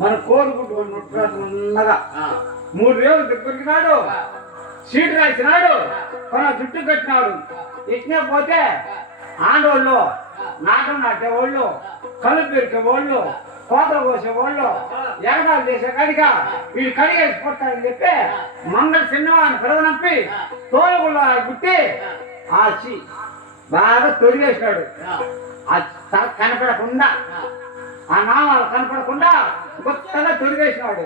మన కోరుకుంటూ ఉన్నగా 3 వేలు దొరికినాడు, సీటు రాసినాడు, కొన జుట్టు కట్టినాడు. ఇట్నే పోతే ఆండోళ్ళు, నాటం నాటేవాళ్ళు, కలుపు పెరికేవాళ్ళు, కోతలు కోసేవాళ్ళు, ఎగడాలు చేసే కడిగ వీళ్ళు కడిగేసి పోతారని చెప్పి మంగళ సినిమాని పిలవనంపి తోలుగుళ్ళ గుట్టి ఆచి బాగా తొడిగేసినాడు. ఆ కనపడకుండా, ఆ నామాలు కనపడకుండా కొత్తగా తొడిగేసినాడు.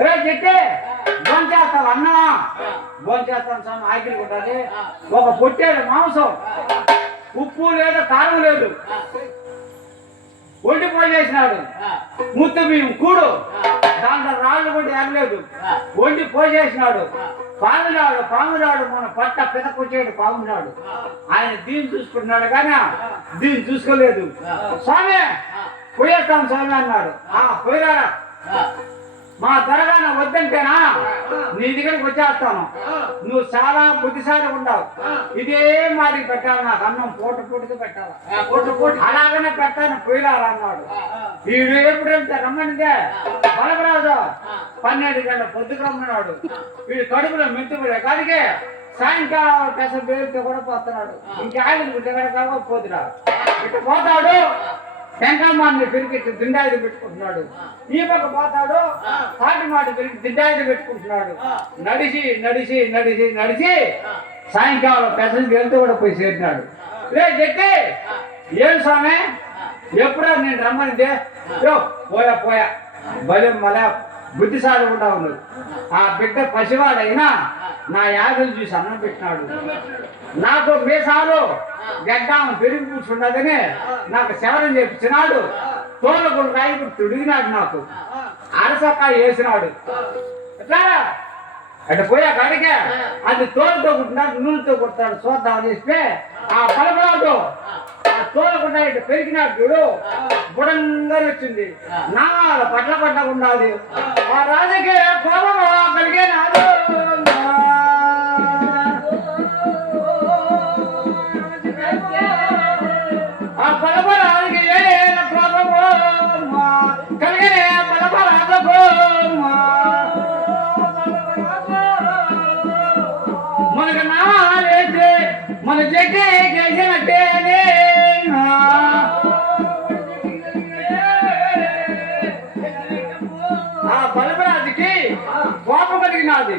ఏ చెట్టే భోంచేస్తావు అన్నమా? భోంచేస్తాను స్వామి, ఆకిలి ఉండాలి. ఒక పొట్టేడు మాంసం, ఉప్పు లేదు, కారం లేదు, వండిపోయి చేసినాడు. ముత్తు బియ్యం కూడు, దాంట్లో రాళ్ళు కూడా ఎరలేదు, వండి పోసేసినాడు. పామునాడు మన పట్ట పితకొచ్చాడు పామునాడు. ఆయన దీన్ని చూసుకుంటున్నాడు కానీ దీన్ని చూసుకోలేదు. స్వామి పోయేస్తాం స్వామి అన్నాడు. పోయిరా, మా త్వరగాన వద్దంటేనా నీ దగ్గరికి వచ్చేస్తాను, నువ్వు చాలా బుద్ధిశాలి ఉండవు, ఇదే మాదిరి పెట్టాలి, నాకు అన్నం పూటకి పెట్టాలి, అలాగనే పెట్టాను పోయిరా అన్నాడు. వీడు ఎప్పుడు వెళ్తే రమ్మనిదే బలపరాదు 12 గంటల పొద్దుకు రమ్మన్నాడు. వీడు కడుపులో మెంతుపడే కాడికి సాయంకాలం పెసర పేరుతో కూడా పోతున్నాడు. ఇంకా ఆగిలి గుడ్డ కడక పోతురా ఇటు పోతాడు. వెంకమ్మాన్ని పెరిగి దిండాయిలు పెట్టుకుంటున్నాడు. ఈ పక్క పోతాడు, తాటి మాట పెరిగి దిండాయిలు పెట్టుకుంటున్నాడు. నడిచి నడిచి నడిచి నడిచి సాయంకాలం పెసలు వెళ్తూ కూడా పోయి చేరినాడు. రే చెట్టి ఏం స్వామి ఎప్పుడో నేను రమ్మనిదే? పోయా భలే మళ్ళా బుద్ధిశాలి కూడా ఉన్నాడు. ఆ బిడ్డ పసివాడైనా నా యాగలు చూసి అన్నం పెట్టినాడు. నాకు మీసాలు గడ్డాము పెరిగి కూర్చున్నదని నాకు శవరం చేపించినాడు. తోలకుండా రాయి తుడిగినాడు, నాకు అరసకాయ వేసినాడు. ఎట్లా అటు పోయా కడిగే అది తోలుతో కుట్టినాడు, నూనెతో కుడతాడు చూద్దామని ఇస్తే ఆ పలపరాదు ఆ తోలకుండా ఇటు పెరిగినాడు. చూడు బుడంగా వచ్చింది, నాలుగు పట్ల పట్టకుండా ఆ రాజుకి కోపం కలిగే నాడు. ఆ పలపరాజుకి ఏడేళ్ళ కోపము కలిగే పలపరాజకు మనకు నాలేసి మన జగ్గి చేసినట్టేనే. ఆ బలపరాజుకి కోపం కలిగినది.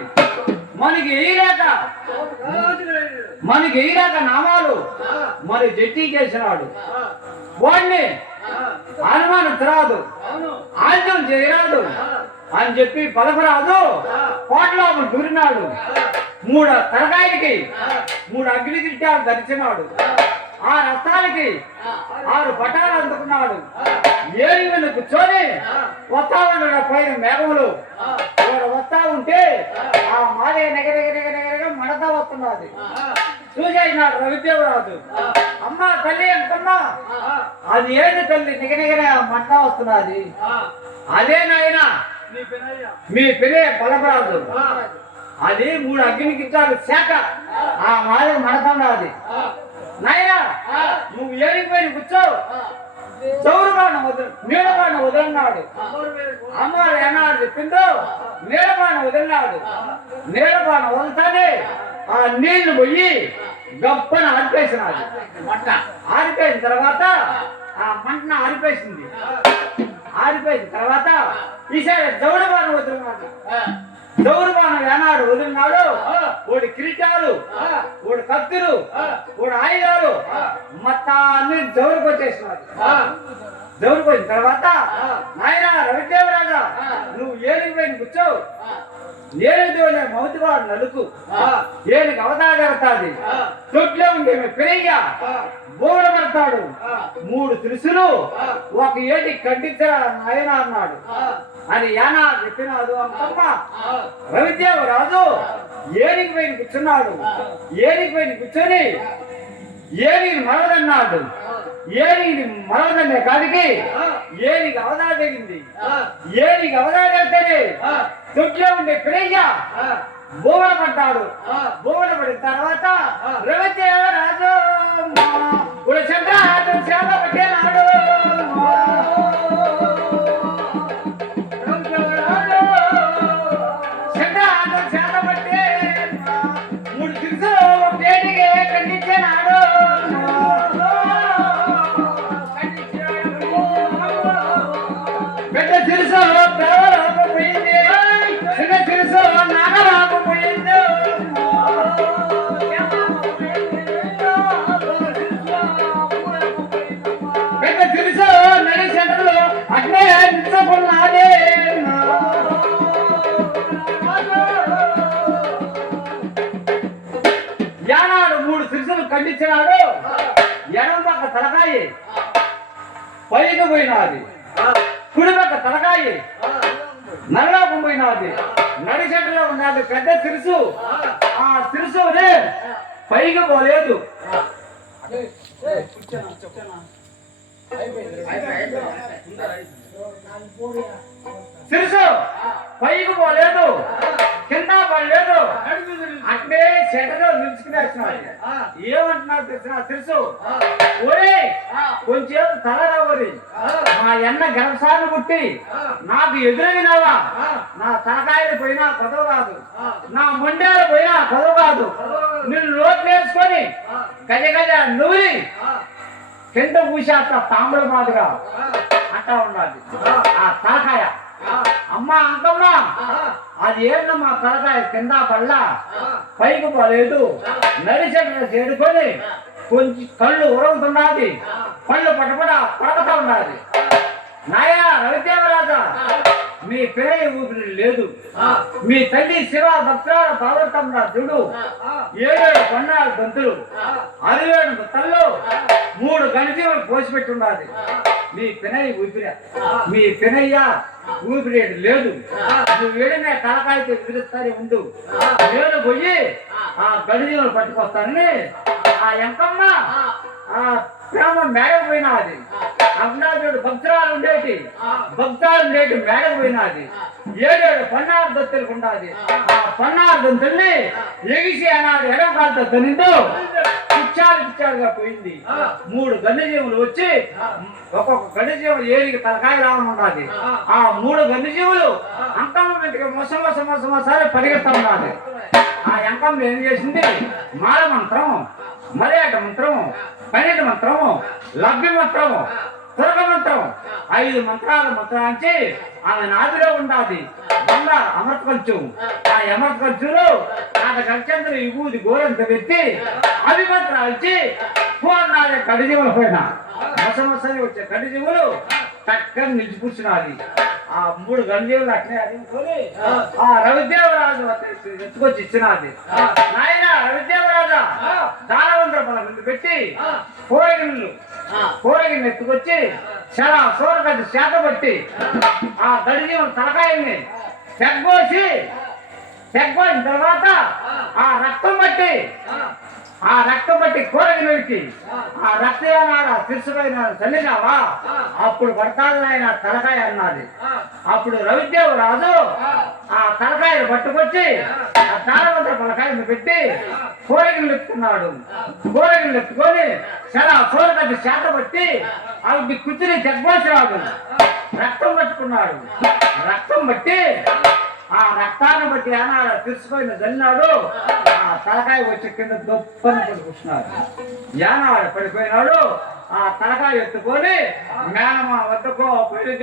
మనకి ఈరాక నామాలు మరి జట్టి చేసినాడు. వాడిని అనుమానం రాదు, ఆజ్యం చేయరాదు అని చెప్పి బలపరాదు కోట్లో దూరినాడు. 3 తలకాయలకి 3 అగ్నిగిరిటాలు ధరించినాడు. 6 రథాలకి 6 పటాలు అందుకున్నాడు. 7 మీద కూర్చొని వస్తా ఉన్నాడు. పైన మేఘములు వస్తా ఉంటే ఆ మాదే నెగనెగనెగనెగనగా మడతా వస్తున్నది. చూసేసినాడు రవిదేవరాజు. అమ్మ తల్లి ఎంతమ్మా, అది ఏంటి తల్లి నిగనిగనే మంట వస్తున్నది? అదే నాయన మీ పిల్లే బలపరాజు, అది 3 అగ్నిగిరిటాలు శాఖ ఆ మాదే మడతున్నది. నాయన నువ్వు ఏడిపోయి కూర్చో, చౌరుగాను నీడగాను వదిలినాడు. అమ్మారు ఏనాడు చెప్పిందో నీడగాను వదిలినాడు. నీడగాను వదులుతానే ఆ నీళ్లు పోయి గప్పన ఆరిపేసినాడు. మంట ఆరిపోయిన తర్వాత ఆ మంటను ఆరిపేసింది. ఆరిపోయిన తర్వాత ఈసారి దౌడబాను వదిలినాడు. దౌర్బాను ఏనాడు వదిలినాడు. ఓడి కిరీటాలు, ఓడి కత్తులు, ఓడి ఆయుధాలు మొత్తాన్ని దౌరుకొచ్చేసినాడు. దౌరుకొచ్చిన తర్వాత నాయన రవిదేవరాజా నువ్వు ఏనుగుపైన కూర్చోవు, ఏనుగునే మౌతివాడు నలుకు, ఏనుగు అవతారవుతాది, తొట్లో ఉండే పెరిగా బోడ పడతాడు. 3 త్రిశులు ఒక ఏటి కడ్డించరా నాయన అన్నాడు. అని యానా చెప్పినాడు. అమ్మమ్మ రవిదేవరాజు ఏనుగు పైన కూర్చున్నాడు. ఏనుగు పైన కూర్చొని ఏనుగుని మరవదన్నాడు. ఏనుగుని మరవదనే కాడికి ఏనుగు అవదా జరిగింది. ఏనుగు అవదా జరిగితేనే తొట్లో ఉండే ప్రేజ బోవన పడ్డాడు. బోవన పడిన తర్వాత రవిదేవరాజు చంద్రాడు సేవ పట్టేనాడు. పెంచుకున్నదే యానాడు 3 శిరసులు ఖండించినాడు. ఎడమ పక్క తలకాయి పైకి పోయినది, కుడి పక్క తలకాయి నల్లలోకి పోయినది, నడి చెట్టులో ఉన్నది పెద్ద శిరసు. ఆ శిరసుని పైకి పోలేదు. శిరసు పైకి పోలేదు, కింద పడలేదు, అంటే చెట్టలో నిలుచుకునేస్తున్నాడు. ఏమంటున్నారు తెలిసిన శిరసు, ఒరే కొంచెం తలరవరి, మా ఎన్న గర్భసాన్ని పుట్టి నాకు ఎదురగినావా, నా తలకాయలు పోయినా పదవు కాదు, నా మొండేలు పోయినా పదవు కాదు, నిన్ను రోడ్లు వేసుకొని గజ గజ నూరి కింద పూసేస్తా తాంబూల మాదిగా అంటా ఉండాలి. ఆ తలకాయ అమ్మ అంకమ్మ అది ఏంటమ్మా తలకాయ కింద పళ్ళ పైకి పోలేదు, నడిచెట్ల చేడుకొని కొంచెం కళ్ళు ఉరుగుతున్నది, పళ్ళు పటపట పడకతా ఉన్నది. నాయా రవిదేవరాజా, మీ పేరు ఊపిరి లేదు, మీ తల్లి శివ భక్తుల భాగవతంలో చూడు 7 పన్నాలు గంతులు 67 తల్లు 3 గణజీవులు పోసిపెట్టి ఉన్నది. మీ పినయ్య ఊపిరి, మీ పినయ్య ఊపిరి లేదు. నువ్వు ఏడిన తలకాయతో ఎదురుస్తానే ఉండు, నేను పోయి ఆ గణజీవులు పట్టుకొస్తానని ఆ ఎంకమ్మ ఆ ప్రేమ మేడకు పోయినది. అగ్నాథుడు భక్తురాలు ఉండేటి మేడకు పోయినది. 7 పన్నాలు దొత్తులకు ఉన్నది. ఆ పన్నాలు దొంతుల్ని ఎగిసి అన్నాడు ఎడమ కాలుతో తనిందో పిచ్చాలుగా పోయింది. 3 గండజీవులు వచ్చి ఒక్కొక్క గండజీవులు ఏరికి తలకాయ రావనున్నది. ఆ 3 గండజీవులు అంకమ్మ మీదకి మొసమొసమొసమసారి పరిగెత్తా ఉన్నది. ఆ అంకమ్మ ఏం చేసింది, మాల మంత్రం, మర్యాద మంత్రం, పన్నెండు మంత్రము, లభ్య మంత్రము, తురక మంత్రం 5 మంత్రాలు మంత్రాంచి ఆమె నాదిలో ఉండాలి. బంద అమృత కంచం, ఆ అమృత కంచులు నాకు కంచెంతలు విభూది గోరంత పెట్టి అవి మంత్రాల్చి పూర్ణాలే కడిజీవులు పోయినా మొసమొసని వచ్చే కడిజీవులు చక్కని నిలిచిపుచ్చినది. ఆ 3 గంజీవులు అట్నే అడుగుకొని ఆ రవిదేవరాజు ఎత్తుకొచ్చి ఇచ్చినది. నాయన రవిదేవరాజా, దానవంతర పల ముందు పెట్టి కూరగిన్నె ఎత్తుకొచ్చి చాలా సూరగడ్డ చేత పట్టి ఆ గడిజీవుల తలకాయల్ని తెగ్గోసిన తర్వాత ఆ రక్తం బట్టి కూరగిన్నెకి ఆ రక్తయానాడ శిరసుపైన చల్లినావా అప్పుడు పడతాడు ఆయన తలకాయ అన్నది. అప్పుడు రవిదేవరాజు ఆ తలకాయను పట్టుకొచ్చి ఆ తాళవంతర తలకాయను పెట్టి కూరగిన్నెలు ఎత్తుకున్నాడు. కూరగిన్నెలు ఎత్తుకొని చాలా సూరగడ్డ చేత పట్టి అవి కుర్తిని తెగ్గోసినాడు. రక్తం పట్టుకున్నాడు. రక్తం బట్టి ఆ రక్తాన్ని బట్టి అన్నాడు తీర్చుకొని జల్లినాడు. ఆ తలకాయ వచ్చి కింద దొప్పని పడుకుంటున్నాడు. యానాడు పడిపోయినాడు. ఆ తలకాయ ఎత్తుకొని మేనమా వద్దకో పెళ్లి